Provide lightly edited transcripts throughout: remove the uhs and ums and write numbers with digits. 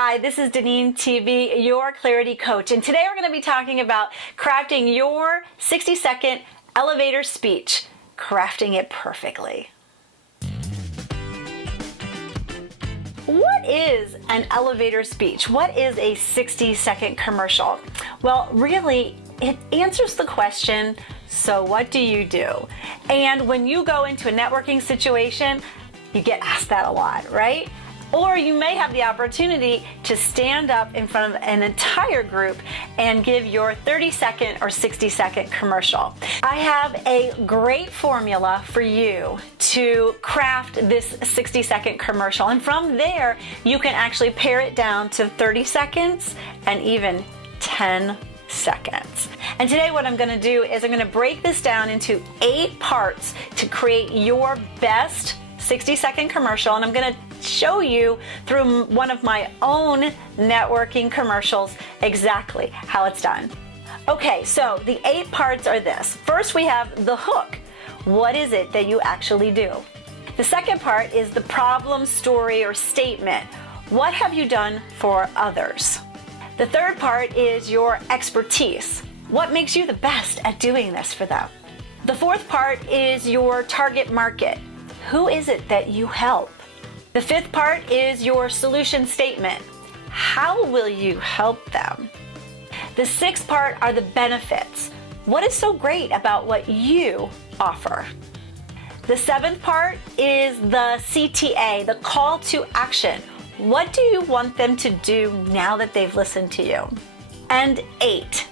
Hi, this is DeneenTB, your clarity coach, and today we're going to be talking about crafting your 60-second elevator speech, crafting it perfectly. What is an elevator speech? What is a 60-second commercial? Well, really, it answers the question, so what do you do? And when you go into a networking situation, you get asked that a lot, right? Or you may have the opportunity to stand up in front of an entire group and give your 30-second or 60-second commercial. I have a great formula for you to craft this 60-second commercial. And from there, you can actually pare it down to 30 seconds and even 10 seconds. And today what I'm going to do is I'm going to break this down into 8 parts to create your best 60-second commercial, and I'm going to show you through one of my own networking commercials exactly how it's done. Okay, so the 8 parts are this. First, we have the hook. What is it that you actually do? The second part is the problem, story, or statement. What have you done for others? The third part is your expertise. What makes you the best at doing this for them? The fourth part is your target market. Who is it that you help? The fifth part is your solution statement. How will you help them? The sixth part are the benefits. What is so great about what you offer? The seventh part is the CTA, the call to action. What do you want them to do now that they've listened to you? And 8,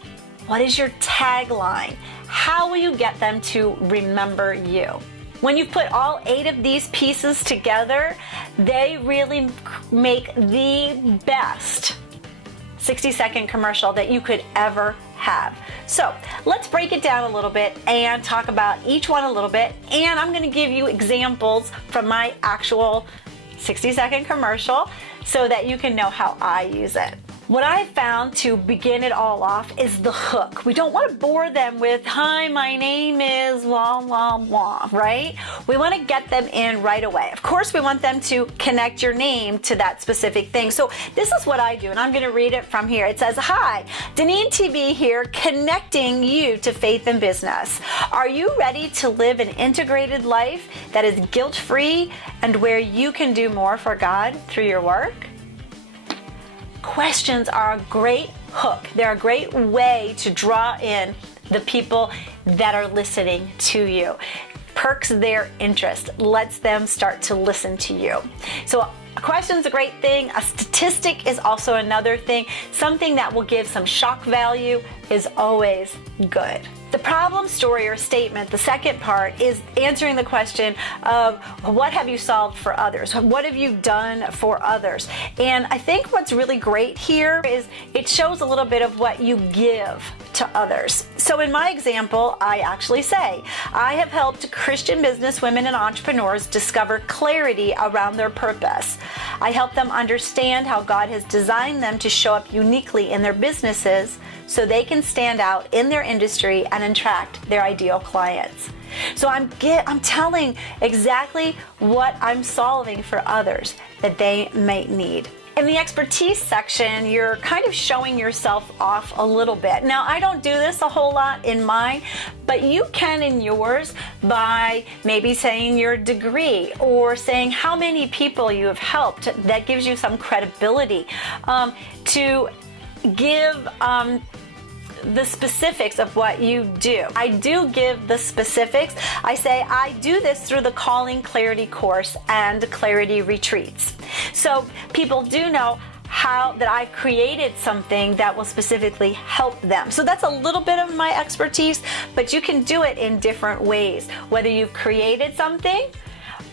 what is your tagline? How will you get them to remember you? When you put all 8 of these pieces together, they really make the best 60-second commercial that you could ever have. So let's break it down a little bit and talk about each one a little bit. And I'm going to give you examples from my actual 60-second commercial so that you can know how I use it. What I found to begin it all off is the hook. We don't want to bore them with, hi, my name is blah, blah, blah, right? We want to get them in right away. Of course, we want them to connect your name to that specific thing. So this is what I do, and I'm going to read it from here. It says, hi, DeneenTB here, connecting you to faith and business. Are you ready to live an integrated life that is guilt-free and where you can do more for God through your work? Questions are a great hook. They're a great way to draw in the people that are listening to you. Perks their interest, lets them start to listen to you. So a question's a great thing. A statistic is also another thing. Something that will give some shock value is always good. The problem, story, or statement, the second part, is answering the question of what have you solved for others? What have you done for others? And I think what's really great here is it shows a little bit of what you give to others. So in my example, I actually say, I have helped Christian business women and entrepreneurs discover clarity around their purpose. I help them understand how God has designed them to show up uniquely in their businesses so they can stand out in their industry and attract their ideal clients. So I'm telling exactly what I'm solving for others that they may need. In the expertise section, you're kind of showing yourself off a little bit. Now, I don't do this a whole lot in mine, but you can in yours by maybe saying your degree or saying how many people you have helped. That gives you some credibility to give the specifics of what you do. I do give the specifics. I say I do this through the Calling Clarity course and Clarity retreats. So people do know how that I've created something that will specifically help them. So that's a little bit of my expertise, but you can do it in different ways, whether you've created something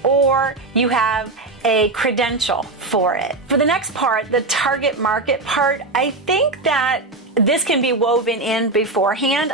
or you have a credential for it. For the next part, the target market part, I think that this can be woven in beforehand,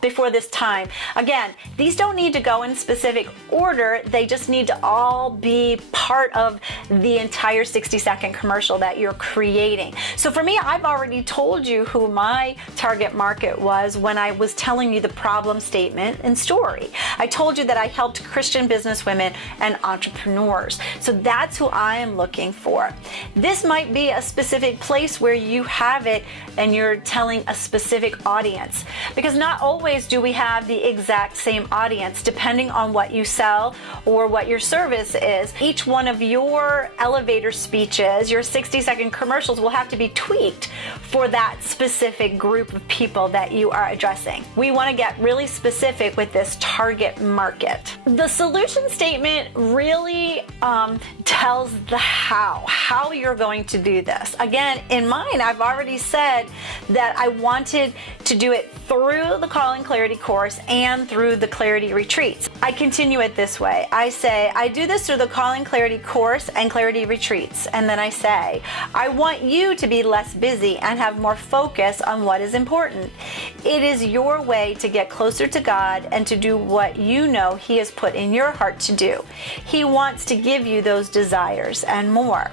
before this time. Again, these don't need to go in specific order. They just need to all be part of the entire 60-second commercial that you're creating. So for me, I've already told you who my target market was when I was telling you the problem statement and story. I told you that I helped Christian businesswomen and entrepreneurs. So that's who I am looking for. This might be a specific place where you have it and you're telling a specific audience, because not always do we have the exact same audience depending on what you sell or what your service is. Each one of your elevator speeches, your 60-second commercials, will have to be tweaked for that specific group of people that you are addressing. We want to get really specific with this target market. The solution statement really tells the how you're going to do this. Again, in mine, I've already said that I wanted to do it through the Calling Clarity course and through the Clarity retreats. I continue it this way. I say, I do this through the Calling Clarity course and Clarity retreats. And then I say, I want you to be less busy and have more focus on what is important. It is your way to get closer to God and to do what you know He has put in your heart to do. He wants to give you those desires and more.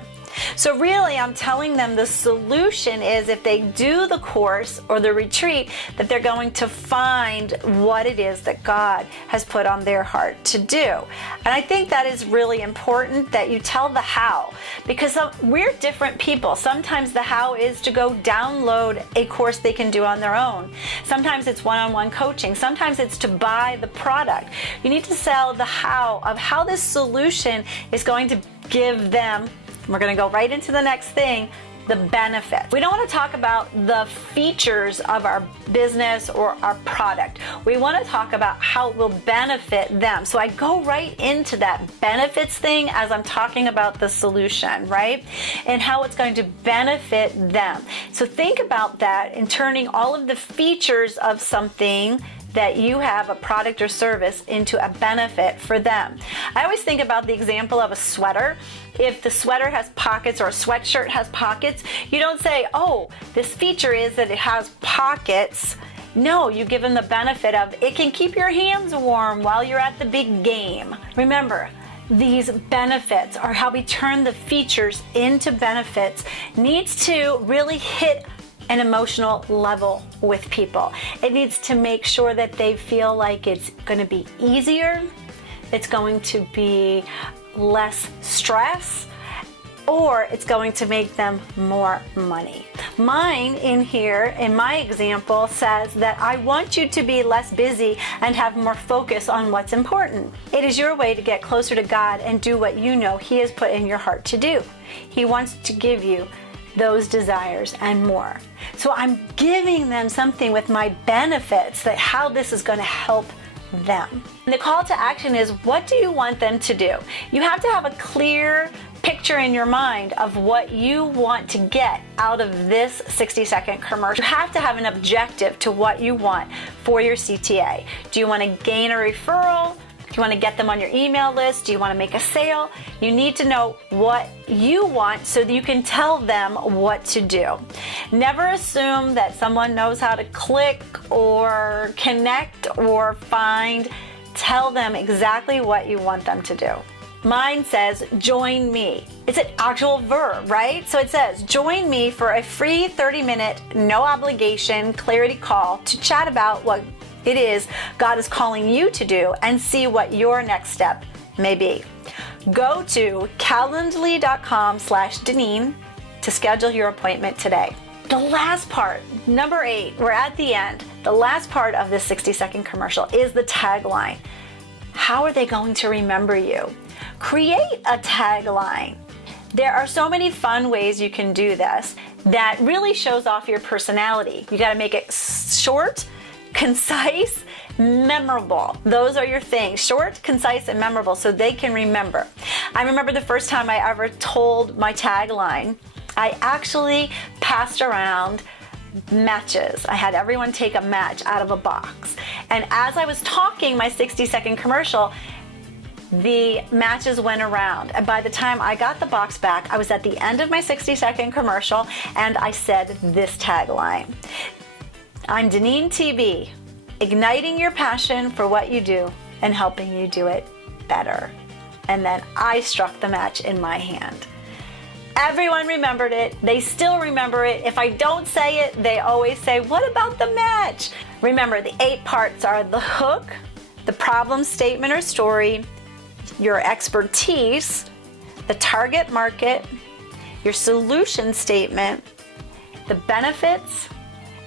So really, I'm telling them the solution is, if they do the course or the retreat, that they're going to find what it is that God has put on their heart to do. And I think that is really important, that you tell the how, because we're different people. Sometimes the how is to go download a course they can do on their own. Sometimes it's one-on-one coaching. Sometimes it's to buy the product. You need to sell the how of how this solution is going to give them. We're going to go right into the next thing, the benefits. We don't want to talk about the features of our business or our product. We want to talk about how it will benefit them. So I go right into that benefits thing as I'm talking about the solution, right? And how it's going to benefit them. So think about that in turning all of the features of something that you have, a product or service, into a benefit for them. I always think about the example of a sweater. If the sweater has pockets or a sweatshirt has pockets, you don't say, oh, this feature is that it has pockets. No, you give them the benefit of it can keep your hands warm while you're at the big game. Remember, these benefits are how we turn the features into benefits. Needs to really hit an emotional level with people. It needs to make sure that they feel like it's going to be easier, it's going to be less stress, or it's going to make them more money. Mine in here, in my example, says that I want you to be less busy and have more focus on what's important. It is your way to get closer to God and do what you know He has put in your heart to do. He wants to give you those desires and more. So I'm giving them something with my benefits, that how this is going to help them. And the call to action is, what do you want them to do? You have to have a clear picture in your mind of what you want to get out of this 60-second commercial. You have to have an objective to what you want for your CTA. Do you want to gain a referral? Do you want to get them on your email list? Do you want to make a sale? You need to know what you want so that you can tell them what to do. Never assume that someone knows how to click or connect or find. Tell them exactly what you want them to do. Mine says, join me. It's an actual verb, right? So it says, join me for a free 30-minute, no obligation clarity call to chat about what it is God is calling you to do and see what your next step may be. Go to calendly.com/Deneen to schedule your appointment today. The last part, number 8, we're at the end. The last part of this 60-second commercial is the tagline. How are they going to remember you? Create a tagline. There are so many fun ways you can do this that really shows off your personality. You got to make it short, concise, memorable. Those are your things. Short, concise, and memorable, so they can remember. I remember the first time I ever told my tagline, I actually passed around matches. I had everyone take a match out of a box. And as I was talking my 60-second commercial, the matches went around. And by the time I got the box back, I was at the end of my 60-second commercial, and I said this tagline. I'm DeneenTB, igniting your passion for what you do and helping you do it better. And then I struck the match in my hand. Everyone remembered it. They still remember it. If I don't say it, they always say, what about the match? Remember, the 8 parts are the hook, the problem statement or story, your expertise, the target market, your solution statement, the benefits,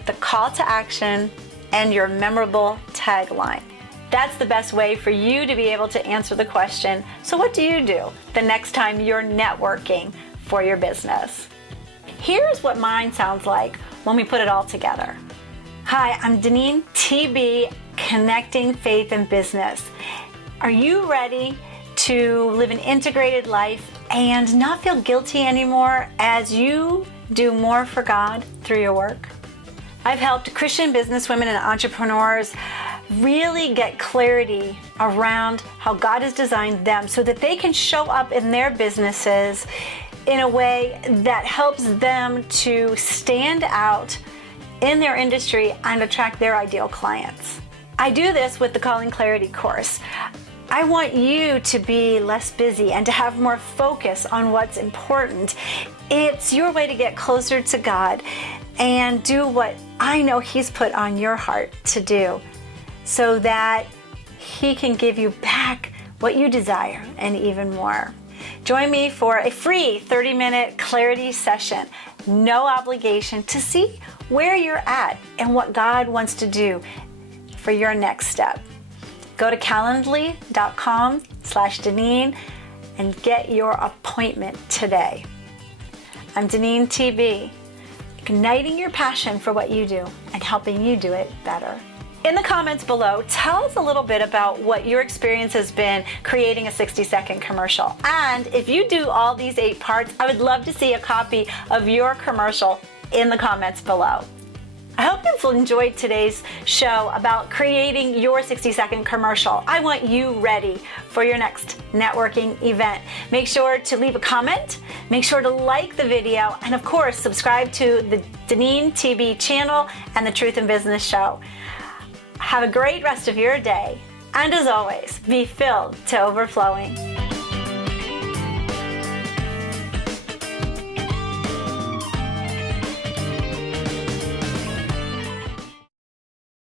the call to action, and your memorable tagline. That's the best way for you to be able to answer the question, so what do you do the next time you're networking for your business? Here's what mine sounds like when we put it all together. Hi, I'm DeneenTB, connecting faith and business. Are you ready to live an integrated life and not feel guilty anymore as you do more for God through your work? I've helped Christian businesswomen and entrepreneurs really get clarity around how God has designed them so that they can show up in their businesses in a way that helps them to stand out in their industry and attract their ideal clients. I do this with the Calling Clarity course. I want you to be less busy and to have more focus on what's important. It's your way to get closer to God and do what I know He's put on your heart to do so that He can give you back what you desire and even more. Join me for a free 30-minute clarity session, no obligation, to see where you're at and what God wants to do for your next step. Go to calendly.com/Deneen and get your appointment today. I'm DeneenTB, igniting your passion for what you do and helping you do it better. In the comments below, tell us a little bit about what your experience has been creating a 60-second commercial. And if you do all these 8 parts, I would love to see a copy of your commercial in the comments below. I hope you've enjoyed today's show about creating your 60-second commercial. I want you ready for your next networking event. Make sure to leave a comment, make sure to like the video, and of course, subscribe to the DeneenTB channel and the Truth in Business show. Have a great rest of your day, and as always, be filled to overflowing.